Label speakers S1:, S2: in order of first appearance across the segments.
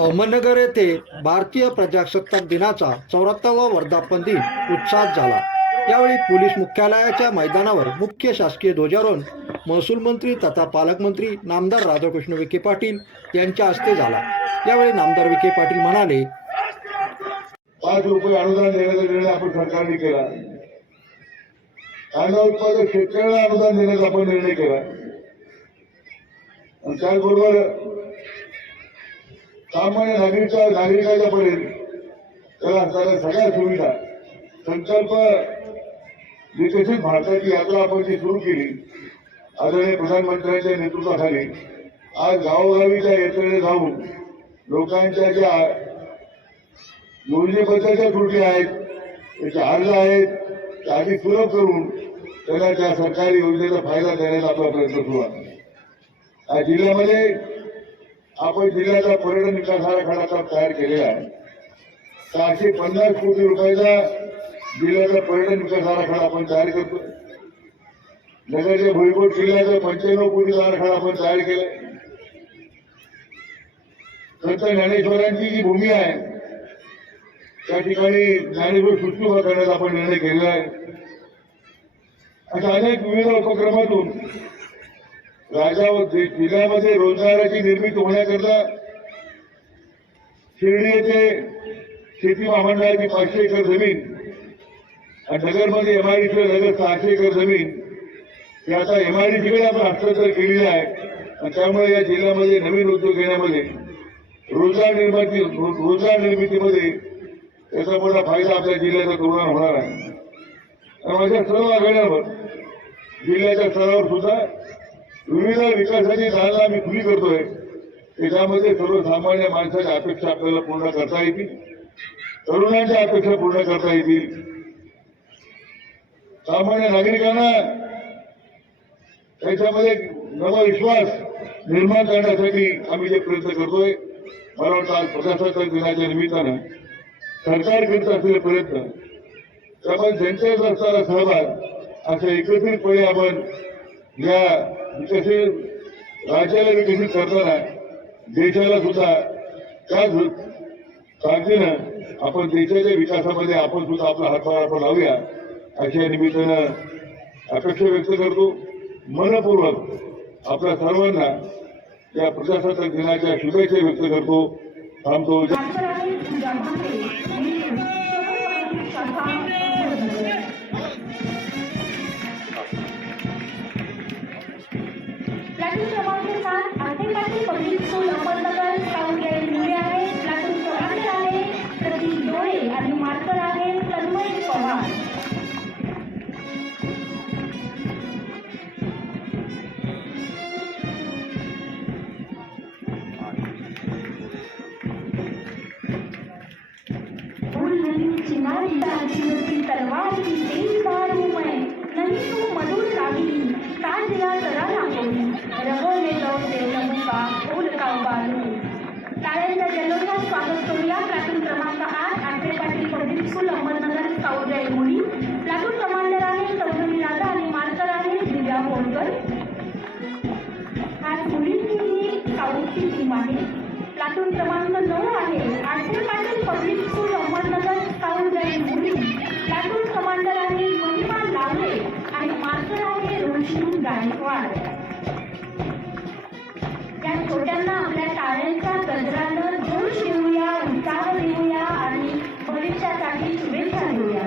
S1: अहमदनगर येथे भारतीय प्रजासत्ताक दिनाचा चौऱ्याहत्तरावा वर्धापन दिन उत्साहात झाला. यावेळी पोलीस मुख्यालयाच्या मैदानावर मुख्य शासकीय ध्वजारोहण महसूल मंत्री तथा पालकमंत्री नामदार राधाकृष्ण विखे पाटील यांच्या हस्ते झाला. यावेळी नामदार विखे पाटील म्हणाले
S2: पाच रुपये अनुदान देण्याचा निर्णय आपण सरकारने केला. कांदा उत्पादक शेतकऱ्याला अनुदान देण्याचा आपण निर्णय केला. त्याचबरोबर सामान्य नागरिका नागरिकाच्या पर्यंत त्याला असणाऱ्या सगळ्या सुविधा. संकल्प विकसित भारताची यात्रा आपण जी सुरू केली आदरणीय प्रधानमंत्र्यांच्या नेतृत्वाखाली आज गावोगावीच्या यात्रेने जाऊन लोकांच्या ज्या योजनेबद्दलच्या त्रुटी आहेत त्याचे अर्ज आहेत ते अधिक सुलभ करून त्यांना त्या सरकारी योजनेचा फायदा देण्याचा आपला प्रयत्न सुरू आहे. या जिल्ह्यामध्ये आपण जिल्ह्याचा पर्यटन विकास आराखडा तयार केलेला आहे. सहाशे पन्नास कोटी रुपयाचा जिल्ह्याचा पर्यटन विकास आराखडा आपण तयार करतो नगरच्या भुईकोट जिल्ह्याचा पंच्याण्णव कोटीचा आराखडा आपण तयार केलाय. संत ज्ञानेश्वरांची जी भूमी आहे त्या ठिकाणी ज्ञानेश्वर सुश्रुभा करण्याचा आपण निर्णय केलेला आहे. अशा अनेक विविध उपक्रमातून राज्या जिल्ह्यामध्ये रोजगाराची निर्मिती होण्याकरता शिर्डी येथे शेती महामंडळाची पाचशे एकर जमीन आणि नगरमध्ये एमआयडीसीला नगर सहाशे एकर जमीन हे आता एमआयडीसीकडे आपण हस्तांतर केलेलं आहे. आणि त्यामुळे या जिल्ह्यामध्ये नवीन उद्योग घेण्यामध्ये रोजगार निर्मिती रोजगार निर्मितीमध्ये त्याचा मोठा फायदा आपल्या जिल्ह्याचा तरुणांना होणार आहे. आणि माझ्या सर्व आघाड्यांवर जिल्ह्याच्या स्तरावर सुद्धा विविध विकासाची दालना आम्ही खुली करतोय त्याच्यामध्ये सर्वसामान्य माणसाच्या अपेक्षा आपल्याला पूर्ण करता येतील. तरुणांच्या अपेक्षा पूर्ण करता येतील. सामान्य नागरिकांना त्याच्यामध्ये नवा विश्वास निर्माण करण्यासाठी आम्ही जे प्रयत्न करतोय मला वाटतं आज प्रजासत्ताक दिनाच्या निमित्तानं सरकार करत असलेले प्रयत्न त्यामध्ये जनतेचा असणारा सहभाग असं एकत्रितपणे आपण या विकसित राज्याला विकसित करताना देशाला सुद्धा त्याच काळजीनं आपण देशाच्या विकासामध्ये आपण सुद्धा आपला हातभार आपण लावूया अशा निमित्तानं अपेक्षा व्यक्त करतो. मनपूर्वक आपल्या सर्वांना या प्रजासत्ताक दिनाच्या शुभेच्छा व्यक्त करतो. थांबतो.
S3: तलवार की तेज बारू मैं तू मधुर रागिनी ताज दिला तरा लागोनी रगवले लवते लमुका फूल का बालू टाळ्यांच्या जल्लोषात स्वागत करूया प्लाटून क्रमांक आठ आठवे पाटील पब्लिक स्कूल अहमदनगर साऊजय मुली प्लाटून कमांडर आहे चौधरी राजा आणि मार्कर आहे दिव्या बोरकर आज मुलींची ही साऊथची टीम आहे. प्लाटून क्रमांक नऊ आहे. आठवे गायकवाड त्या छोट्यांना आपल्या टाळ्यांच्या गजरानं जोश देऊया उत्साह देऊया आणि भविष्यासाठी शुभेच्छा देऊया.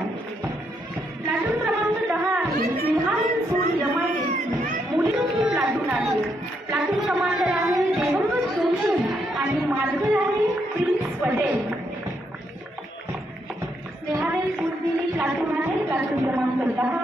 S3: लाटून क्रमांक दहा आहे सिंहासन फूल एमआयडीसी मुलींची लाटून आहे लाटून कमांडर आहे देवंगत जोशी आणि मार्गल आहे प्रिन्स पटेल. स्नेहाने फूल दिली लाटून आहे लाटून क्रमांक दहा.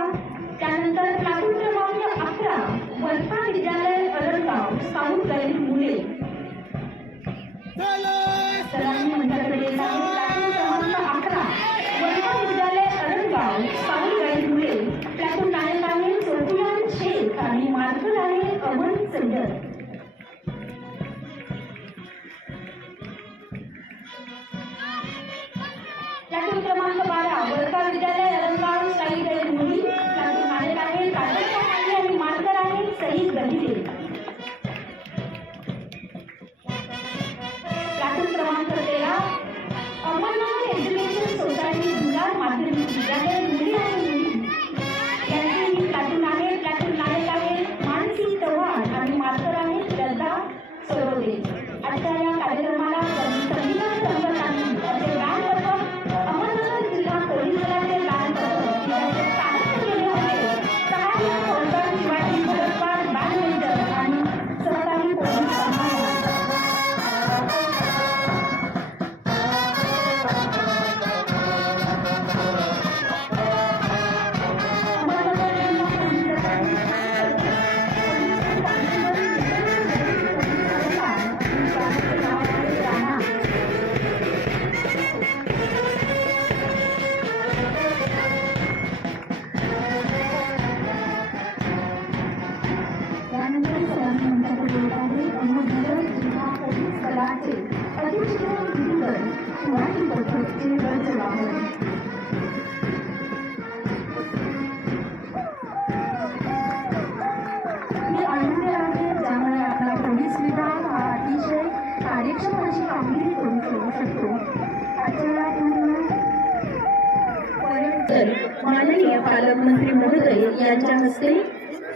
S4: माननीय पालकमंत्री महोदय यांच्या हस्ते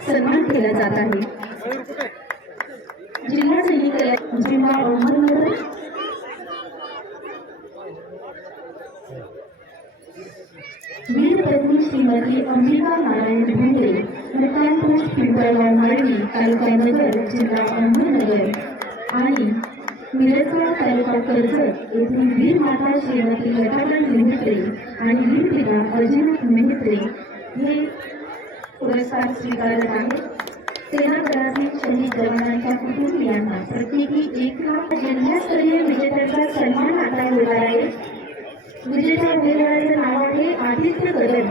S4: सन्मान केला जात आहे. जिल्हा सैनिक जिल्हा वीरपत्नी श्रीमती अंबिका नारायण भेंडे मकान पिंपळगाव माळणी तालुका नगर जिल्हा अहमदनगर आणि मिरजवाडा तालुका कर्जत येथील वीर माता श्रीमती लताबाई मेहत्रे आणि वीर पिता अजित मेहत्रे हे पुरस्कार स्वीकारत आहेत. सेना दलातील शहीद जवानांच्या कुटुंबियांना प्रत्येकी एक लाख जिल्हास्तरीय विजेत्याचा सन्मान आता होणार आहे. विजेत्या उमेदवाराचं नाव आहे आदित्य कदम